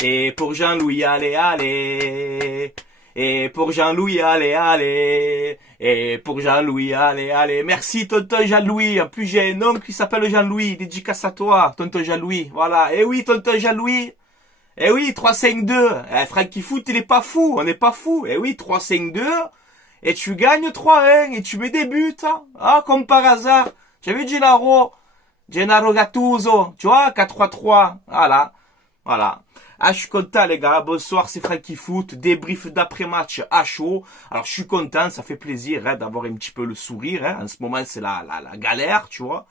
Et pour Jean-Louis, allez, allez. Et pour Jean-Louis, allez, allez. Et pour Jean-Louis, allez, allez. Merci, tonton Jean-Louis. En plus, j'ai un oncle qui s'appelle Jean-Louis. Dédicace à toi, tonton Jean-Louis. Voilà. Eh oui, tonton Jean-Louis. Eh oui, 3-5-2. Eh, Frankie Foot, il est pas fou. On n'est pas fou. Eh oui, 3-5-2. Et tu gagnes 3-1. Et tu mets des buts. Hein. Ah, comme par hasard. J'ai vu Gennaro Gattuso. Tu vois, 4-3-3. Voilà. Voilà. Ah, je suis content, les gars. Bonsoir, c'est Frankie Foot. Débrief d'après-match à chaud. Alors, je suis content. Ça fait plaisir hein, d'avoir un petit peu le sourire. Hein. En ce moment, c'est la galère, tu vois.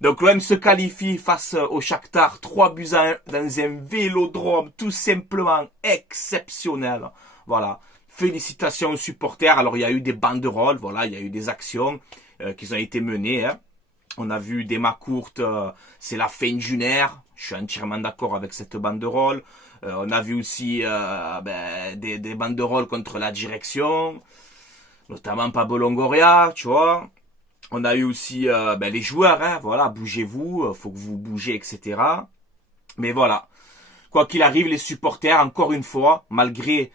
Donc, l'OM se qualifie face au Shakhtar. 3-1 dans un vélodrome tout simplement exceptionnel. Voilà. Félicitations aux supporters. Alors, il y a eu des banderoles. Voilà, il y a eu des actions qui ont été menées. Hein. On a vu des mains courtes, c'est la fin d'une ère. Je suis entièrement d'accord avec cette banderole. On a vu aussi des banderoles contre la direction, notamment Pablo Longoria, tu vois. On a eu aussi les joueurs, hein, voilà, bougez-vous, faut que vous bougez, etc. Mais voilà, quoi qu'il arrive, les supporters, encore une fois, malgré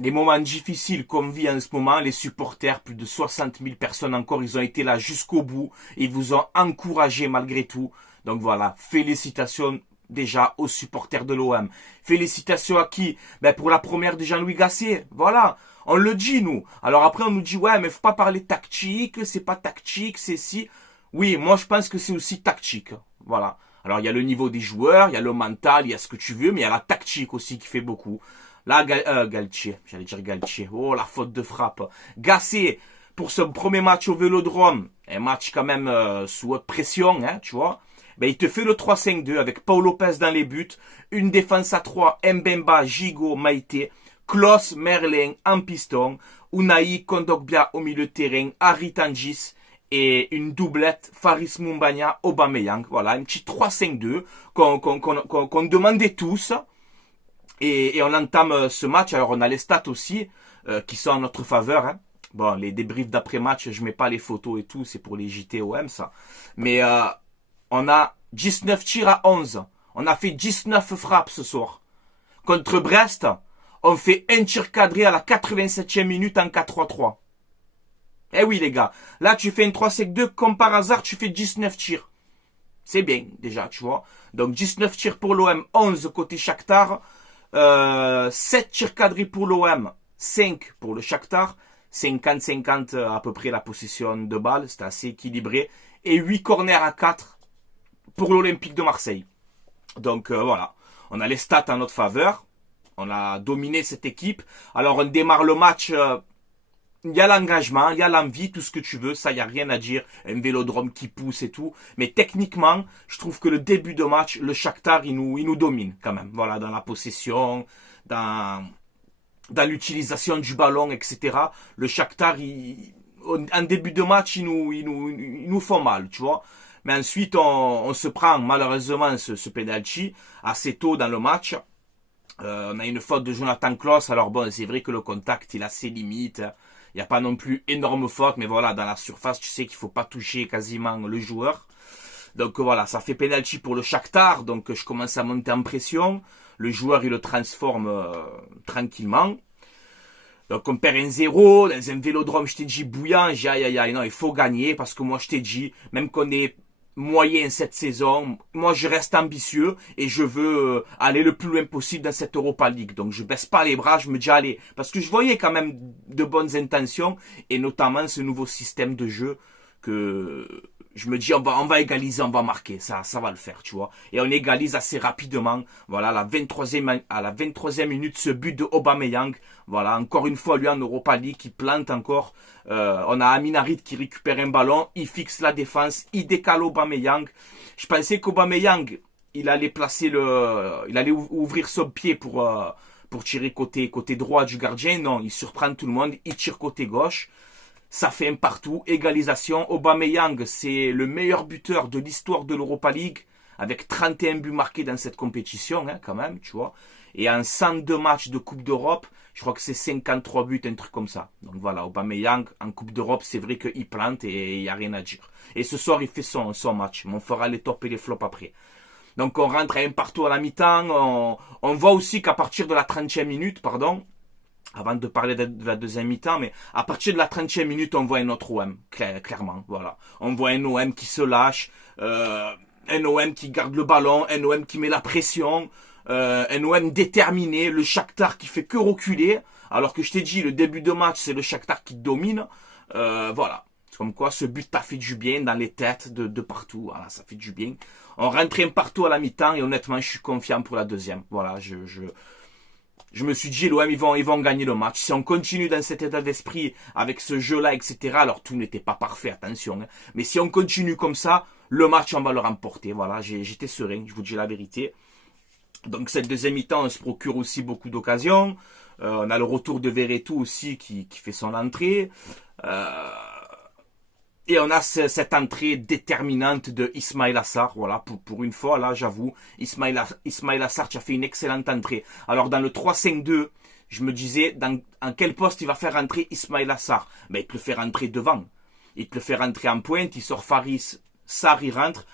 les moments difficiles qu'on vit en ce moment, les supporters, plus de 60 000 personnes encore, ils ont été là jusqu'au bout. Ils vous ont encouragé malgré tout. Donc voilà, félicitations déjà aux supporters de l'OM. Félicitations à qui? Pour la première de Jean-Louis Gasset. Voilà, on le dit nous. Alors après on nous dit ouais mais faut pas parler tactique, c'est pas tactique, c'est si. Oui, moi je pense que c'est aussi tactique. Voilà. Alors il y a le niveau des joueurs, il y a le mental, il y a ce que tu veux, mais il y a la tactique aussi qui fait beaucoup. Là, Galtier, j'allais dire Galtier. Oh, la faute de frappe. Gasset, pour son premier match au Vélodrome, un match quand même sous haute pression, hein, tu vois. Il te fait le 3-5-2 avec Paul Lopez dans les buts, une défense à 3, Mbemba, Gigot, Maïté, Klos, Merlin en piston, Unai, Kondogbia au milieu de terrain, Harry Tangis et une doublette Faris Moumbagna, Aubameyang. Voilà, un petit 3-5-2 qu'on demandait tous. Et on entame ce match. Alors on a les stats aussi qui sont en notre faveur. Hein. Bon, les débriefs d'après-match, je mets pas les photos et tout, c'est pour les JTOM ça. Mais on a 19 tirs à 11. On a fait 19 frappes ce soir. Contre Brest, on fait un tir cadré à la 87e minute en 4-3-3. Eh oui les gars, là tu fais un 3-5-2 comme par hasard, tu fais 19 tirs. C'est bien déjà, tu vois. Donc 19 tirs pour l'OM, 11 côté Shakhtar. 7 tirs cadrés pour l'OM, 5 pour le Shakhtar, 50-50 à peu près la possession de balle, c'était assez équilibré, et 8 corners à 4 pour l'Olympique de Marseille. Donc voilà, on a les stats en notre faveur, on a dominé cette équipe, alors on démarre le match, il y a l'engagement, il y a l'envie, tout ce que tu veux, ça il n'y a rien à dire, un vélodrome qui pousse et tout, mais techniquement, je trouve que le début de match, le Shakhtar, il nous domine quand même, voilà, dans la possession, dans l'utilisation du ballon, etc. Le Shakhtar, en début de match, ils nous font mal, tu vois. Mais ensuite, on se prend malheureusement ce penalty assez tôt dans le match. On a une faute de Jonathan Klaus, alors bon, c'est vrai que le contact, il a ses limites. Il n'y a pas non plus énorme faute, mais voilà, dans la surface, tu sais qu'il ne faut pas toucher quasiment le joueur. Donc voilà, ça fait penalty pour le Shakhtar, donc je commence à monter en pression. Le joueur, il le transforme tranquillement. Donc on perd un 0, dans un vélodrome, je t'ai dit bouillant, j'ai aïe, non, il faut gagner, parce que moi je t'ai dit, même qu'on est moyen cette saison, moi je reste ambitieux et je veux aller le plus loin possible dans cette Europa League. Donc je baisse pas les bras, je me dis allez, parce que je voyais quand même de bonnes intentions et notamment ce nouveau système de jeu que je me dis on va égaliser, on va marquer, ça va le faire, tu vois. Et on égalise assez rapidement. Voilà, à la 23e minute, ce but de Aubameyang. Voilà, encore une fois, lui en Europa League, qui plante encore. On a Amin Harit qui récupère un ballon, il fixe la défense, il décale Aubameyang. Je pensais qu'Aubameyang, il allait ouvrir son pied pour tirer côté droit du gardien. Non, il surprend tout le monde, il tire côté gauche. Ça fait un partout, égalisation. Aubameyang, c'est le meilleur buteur de l'histoire de l'Europa League, avec 31 buts marqués dans cette compétition, hein, quand même, tu vois. Et en 102 matchs de Coupe d'Europe, je crois que c'est 53 buts, un truc comme ça. Donc voilà, Aubameyang, en Coupe d'Europe, c'est vrai qu'il plante et il n'y a rien à dire. Et ce soir, il fait son match. Mais on fera les tops et les flops après. Donc on rentre à un partout à la mi-temps. On voit aussi qu'à partir de la 30e minute, pardon, avant de parler de la deuxième mi-temps, mais à partir de la 30e minute, on voit un autre OM, clairement, voilà. On voit un OM qui se lâche, un OM qui garde le ballon, un OM qui met la pression, un OM déterminé, le Shakhtar qui fait que reculer, alors que je t'ai dit, le début de match, c'est le Shakhtar qui domine, voilà. Comme quoi, ce but t'a fait du bien dans les têtes de partout, voilà, ça fait du bien. On rentre un partout à la mi-temps, et honnêtement, je suis confiant pour la deuxième, voilà, je me suis dit, l'OM, ils vont gagner le match. Si on continue dans cet état d'esprit, avec ce jeu-là, etc., alors tout n'était pas parfait, attention. Hein. Mais si on continue comme ça, le match, on va le remporter. Voilà, j'étais serein, je vous dis la vérité. Donc cette deuxième mi-temps, on se procure aussi beaucoup d'occasions. On a le retour de Verretou aussi qui fait son entrée. Et on a cette entrée déterminante de Ismail Assar. Voilà, pour une fois, là, j'avoue, Ismail Assar, tu as fait une excellente entrée. Alors, dans le 3-5-2, je me disais, en quel poste il va faire entrer Ismail Assar? Ben, il te le fait rentrer devant. Il te le fait rentrer en pointe, il sort Faris, Sarr, il rentre.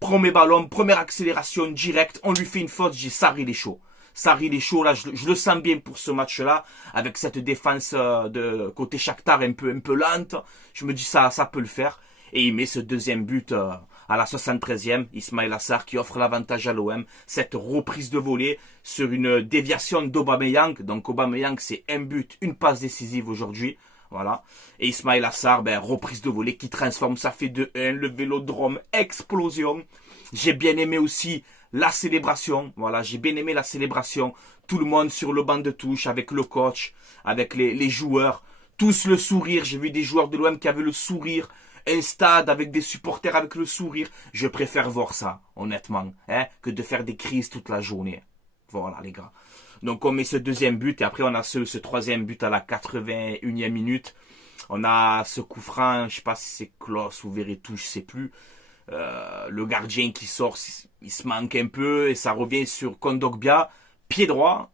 Premier ballon, première accélération directe, on lui fait une faute, je dis, Sarr, il est chaud. Sarr, il est chaud, là, je le sens bien pour ce match-là, avec cette défense de côté Shakhtar un peu lente. Je me dis, ça peut le faire. Et il met ce deuxième but à la 73e, Ismail Assar qui offre l'avantage à l'OM. Cette reprise de volée sur une déviation d'Aubameyang. Donc Aubameyang, c'est un but, une passe décisive aujourd'hui. Voilà. Et Ismail Assar, ben, reprise de volée qui transforme, ça fait 2-1. Le Vélodrome, explosion. J'ai bien aimé aussi la célébration, voilà, j'ai bien aimé la célébration. Tout le monde sur le banc de touche, avec le coach, avec les joueurs. Tous le sourire. J'ai vu des joueurs de l'OM qui avaient le sourire. Un stade avec des supporters avec le sourire. Je préfère voir ça, honnêtement, hein, que de faire des crises toute la journée. Voilà, les gars. Donc, on met ce deuxième but. Et après, on a ce troisième but à la 81e minute. On a ce coup franc, je sais pas si c'est Klos ou Verretou, je sais plus. Le gardien qui sort, il se manque un peu et ça revient sur Kondogbia, pied droit,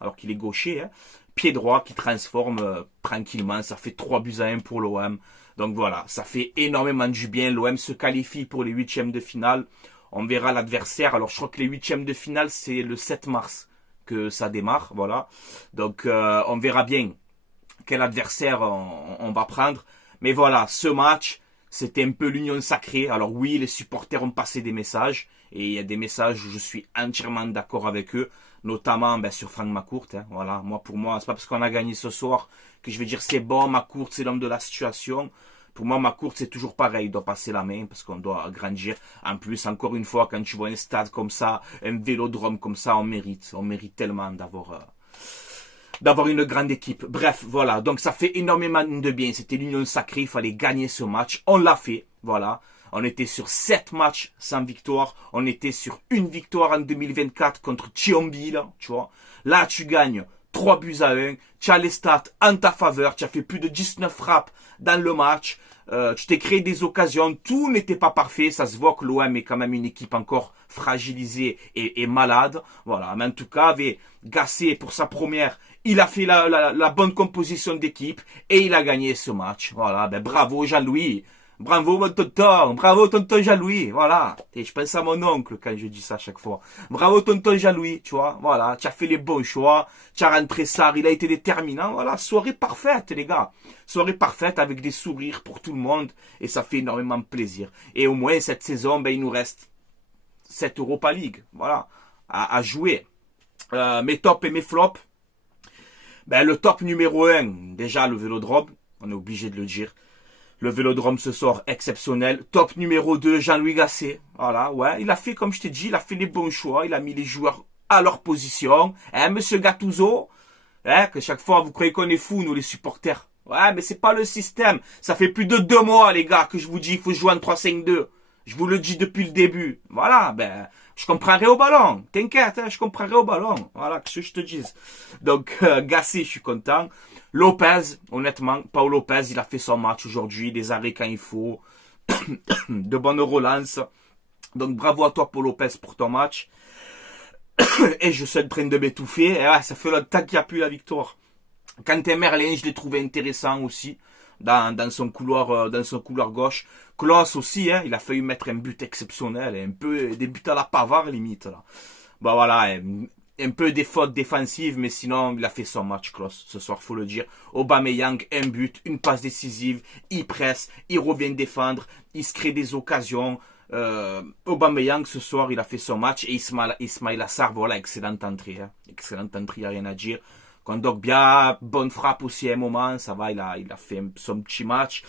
alors qu'il est gaucher, hein, pied droit qui transforme tranquillement, ça fait 3-1 pour l'OM. Donc voilà, ça fait énormément du bien, l'OM se qualifie pour les huitièmes de finale, on verra l'adversaire, alors je crois que les huitièmes de finale c'est le 7 mars que ça démarre, voilà, donc on verra bien quel adversaire on va prendre, mais voilà, ce match, c'était un peu l'union sacrée. Alors oui, les supporters ont passé des messages. Et il y a des messages où je suis entièrement d'accord avec eux. Notamment sur Franck Macourt. Hein, voilà, pour moi, c'est pas parce qu'on a gagné ce soir que je vais dire c'est bon, Macourt, c'est l'homme de la situation. Pour moi, Macourt, c'est toujours pareil. Il doit passer la main parce qu'on doit grandir. En plus, encore une fois, quand tu vois un stade comme ça, un vélodrome comme ça, on mérite. On mérite tellement d'avoir une grande équipe. Bref, voilà. Donc, ça fait énormément de bien. C'était l'union sacrée. Il fallait gagner ce match. On l'a fait. Voilà. On était sur 7 matchs sans victoire. On était sur une victoire en 2024 contre Thionville. Tu vois. Là, tu gagnes 3-1. Tu as les stats en ta faveur. Tu as fait plus de 19 frappes dans le match. Tu t'es créé des occasions. Tout n'était pas parfait. Ça se voit que l'OM est quand même une équipe encore fragilisée et malade. Voilà. Mais en tout cas, avec Gasset pour sa première, il a fait la bonne composition d'équipe et il a gagné ce match. Voilà. Ben, bravo Jean-Louis. Bravo mon tonton. Bravo tonton Jean-Louis. Voilà. Et je pense à mon oncle quand je dis ça à chaque fois. Bravo tonton Jean-Louis. Tu vois. Voilà. Tu as fait les bons choix. Tu as rentré Sarr. Il a été déterminant. Voilà. Soirée parfaite les gars. Soirée parfaite avec des sourires pour tout le monde. Et ça fait énormément plaisir. Et au moins cette saison, ben, il nous reste cette Europa League. Voilà. À jouer. Mes tops et mes flops. Ben, le top numéro 1, déjà le Vélodrome, on est obligé de le dire. Le Vélodrome ce soir exceptionnel. Top numéro 2, Jean-Louis Gasset. Voilà, ouais, il a fait, comme je t'ai dit, il a fait les bons choix, il a mis les joueurs à leur position. Hein, monsieur Gattuso, hein, que chaque fois vous croyez qu'on est fous, nous les supporters. Ouais, mais c'est pas le système. Ça fait plus de 2 mois, les gars, que je vous dis qu'il faut jouer en 3-5-2. Je vous le dis depuis le début. Voilà, ben, je comprendrai au ballon. T'inquiète, hein, je comprendrai au ballon. Voilà, que je te dise. Donc, Gasset, je suis content. Lopez, honnêtement, Paul Lopez, il a fait son match aujourd'hui. Des arrêts quand il faut. De bonnes relances. Donc, bravo à toi, Paul Lopez, pour ton match. Et je suis en train de m'étouffer. Et ouais, ça fait longtemps qu'il n'y a plus la victoire. Quentin Merlin, je l'ai trouvé intéressant aussi. dans son couloir gauche. Klose aussi, hein, il a failli mettre un but exceptionnel, un peu des buts à la Pavard limite là. Bah voilà, un peu des fautes défensives, mais sinon il a fait son match Klose ce soir, faut le dire. Aubameyang, un but, une passe décisive, il presse, il revient défendre, il se crée des occasions. Aubameyang ce soir il a fait son match et Ismaïla Sarr, voilà, excellente entrée, hein. Excellente entrée, y a rien à dire. Kondogbia, bonne frappe aussi à un moment, ça va, il a fait son petit match.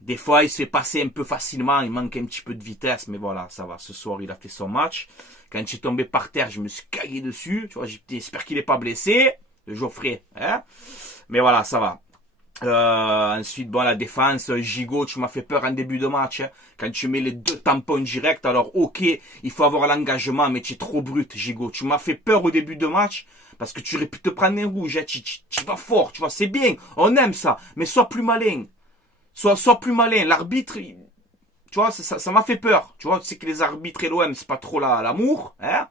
Des fois, il se fait passer un peu facilement, il manque un petit peu de vitesse, mais voilà, ça va. Ce soir, il a fait son match. Quand je suis tombé par terre, je me suis caillé dessus. Tu vois, j'espère qu'il n'est pas blessé, le Geoffrey. Hein, mais voilà, ça va. Ensuite, bon, la défense, Gigot, tu m'as fait peur en début de match. Hein. Quand tu mets les deux tampons directs, alors ok, il faut avoir l'engagement, mais tu es trop brut, Gigot. Tu m'as fait peur au début de match, parce que tu aurais pu te prendre un rouge. Hein. Tu vas fort, tu vois, c'est bien, on aime ça, mais sois plus malin. Sois plus malin. L'arbitre, tu vois, ça m'a fait peur. Tu vois, tu sais que les arbitres et l'OM, c'est pas trop l'amour. Hein,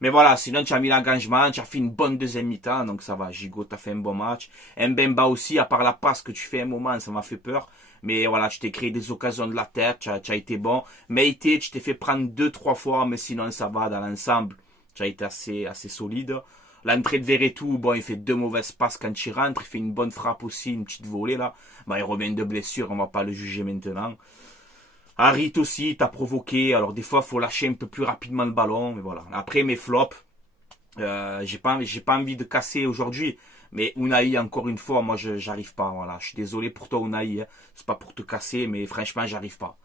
mais voilà, sinon tu as mis l'engagement, tu as fait une bonne deuxième mi-temps, donc ça va. Gigot, tu as fait un bon match. Mbemba aussi, à part la passe que tu fais un moment, ça m'a fait peur. Mais voilà, tu t'es créé des occasions de la tête, tu as été bon. Meïté, tu t'es fait prendre 2-3 fois, mais sinon ça va dans l'ensemble. Tu as été assez solide. L'entrée de Verretou, bon, il fait 2 mauvaises passes quand il rentre. Il fait une bonne frappe aussi, une petite volée là. Bon, il revient de blessure, on va pas le juger maintenant. Harit aussi, t'as provoqué. Alors des fois, il faut lâcher un peu plus rapidement le ballon. Mais voilà. Après, mes flops, j'ai pas envie de casser aujourd'hui. Mais Unai, encore une fois, moi, j'arrive pas. Voilà. Je suis désolé pour toi, Unai. Hein. C'est pas pour te casser, mais franchement, j'arrive pas.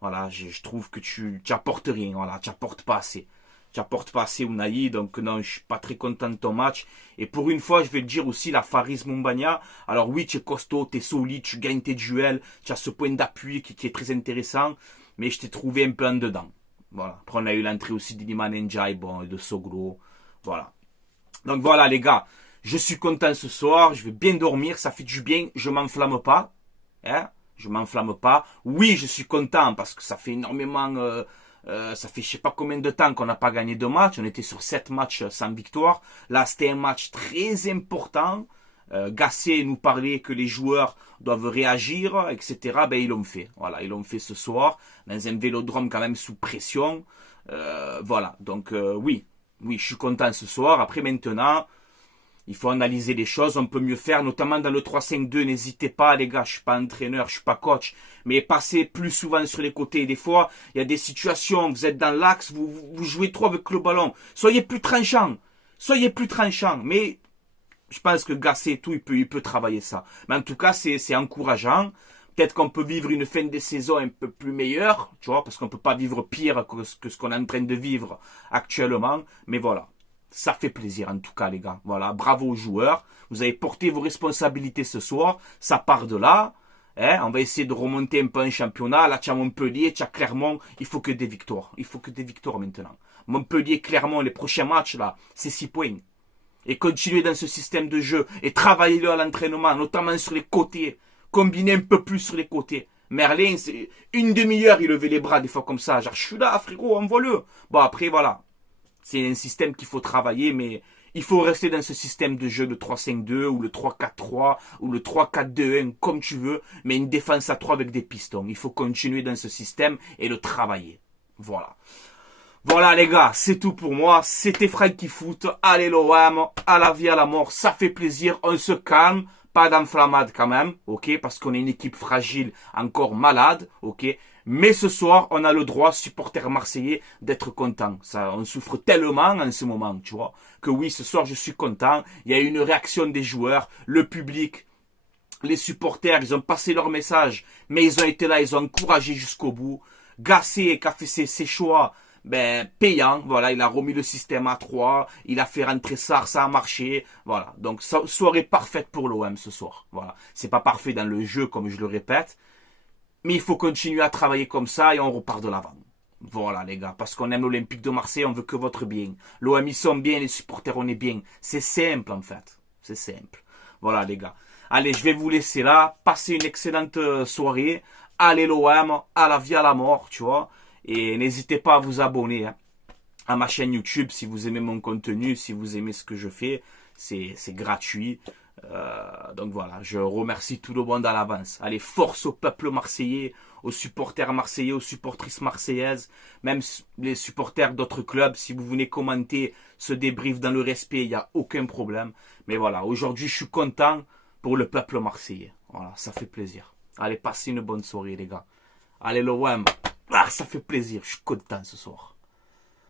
Voilà. Je trouve que tu apportes rien. Voilà. Tu apportes pas assez. Tu apportes pas assez Unai, donc non, je suis pas très content de ton match. Et pour une fois, je vais le dire aussi, la Faris Moumbagna. Alors oui, tu es costaud, tu es solide, tu gagnes tes duels, tu as ce point d'appui qui est très intéressant, mais je t'ai trouvé un peu en dedans. Voilà. Après, on a eu l'entrée aussi d'Iliman Ndiaye, bon, et de Soglo. Voilà. Donc voilà, les gars, je suis content ce soir, je vais bien dormir, ça fait du bien, je m'enflamme pas. Hein, je m'enflamme pas. Oui, je suis content parce que ça fait énormément... ça fait je sais pas combien de temps qu'on n'a pas gagné de matchs. On était sur 7 matchs sans victoire. Là, c'était un match très important. Gasset nous parlait que les joueurs doivent réagir, etc. Ben, ils l'ont fait. Voilà, ils l'ont fait ce soir. Dans un vélodrome quand même sous pression. Voilà, donc oui, je suis content ce soir. Après, maintenant... Il faut analyser les choses, on peut mieux faire, notamment dans le 3-5-2. N'hésitez pas, les gars, je suis pas entraîneur, je suis pas coach, mais passez plus souvent sur les côtés. Des fois, il y a des situations, vous êtes dans l'axe, vous jouez trop avec le ballon. Soyez plus tranchant. Mais je pense que Gasset et tout, il peut travailler ça. Mais en tout cas, c'est encourageant. Peut-être qu'on peut vivre une fin de saison un peu plus meilleure, tu vois, parce qu'on peut pas vivre pire que ce qu'on est en train de vivre actuellement. Mais voilà. Ça fait plaisir en tout cas, les gars. Voilà, bravo aux joueurs. Vous avez porté vos responsabilités ce soir. Ça part de là. Hein, on va essayer de remonter un peu un championnat. Là, tu as Montpellier, tu as Clermont. Il faut que des victoires. Il faut que des victoires maintenant. Montpellier, Clermont, les prochains matchs, là, c'est 6 points. Et continuer dans ce système de jeu. Et travailler à l'entraînement, notamment sur les côtés. Combiner un peu plus sur les côtés. Merlin, c'est une demi-heure, il levait les bras des fois comme ça. Genre, je suis là, frérot, envoie-le. Bon, après, voilà. C'est un système qu'il faut travailler, mais il faut rester dans ce système de jeu de 3-5-2 ou le 3-4-3 ou le 3-4-2-1, comme tu veux, mais une défense à 3 avec des pistons. Il faut continuer dans ce système et le travailler. Voilà. Voilà les gars, c'est tout pour moi. C'était Franky Foot. Allez l'OM, à la vie, à la mort, ça fait plaisir. On se calme. Pas d'enflammade quand même, ok, parce qu'on est une équipe fragile, encore malade, ok. Mais ce soir, on a le droit, supporters marseillais, d'être content. Ça, on souffre tellement en ce moment, tu vois, que oui, ce soir, je suis content. Il y a une réaction des joueurs, le public, les supporters, ils ont passé leur message, mais ils ont été là, ils ont encouragé jusqu'au bout. Gasset qui a fait ses choix, ben, payant, voilà, il a remis le système à 3, il a fait rentrer ça a marché, voilà. Donc, soirée parfaite pour l'OM ce soir, voilà. C'est pas parfait dans le jeu, comme je le répète, mais il faut continuer à travailler comme ça et on repart de l'avant. Voilà, les gars, parce qu'on aime l'Olympique de Marseille, on veut que votre bien. L'OM, ils sont bien, les supporters, on est bien. C'est simple, en fait. C'est simple. Voilà, les gars. Allez, je vais vous laisser là. Passez une excellente soirée. Allez l'OM, à la vie, à la mort, tu vois. Et n'hésitez pas à vous abonner hein, à ma chaîne YouTube si vous aimez mon contenu, si vous aimez ce que je fais. C'est gratuit. Donc voilà, je remercie tout le monde à l'avance. Allez, force au peuple marseillais, aux supporters marseillais, aux supportrices marseillaises, même les supporters d'autres clubs. Si vous venez commenter ce débrief dans le respect, il n'y a aucun problème. Mais voilà, aujourd'hui, je suis content pour le peuple marseillais. Voilà, ça fait plaisir. Allez, passez une bonne soirée, les gars. Allez, l'OM. Ah, ça fait plaisir, je suis content ce soir.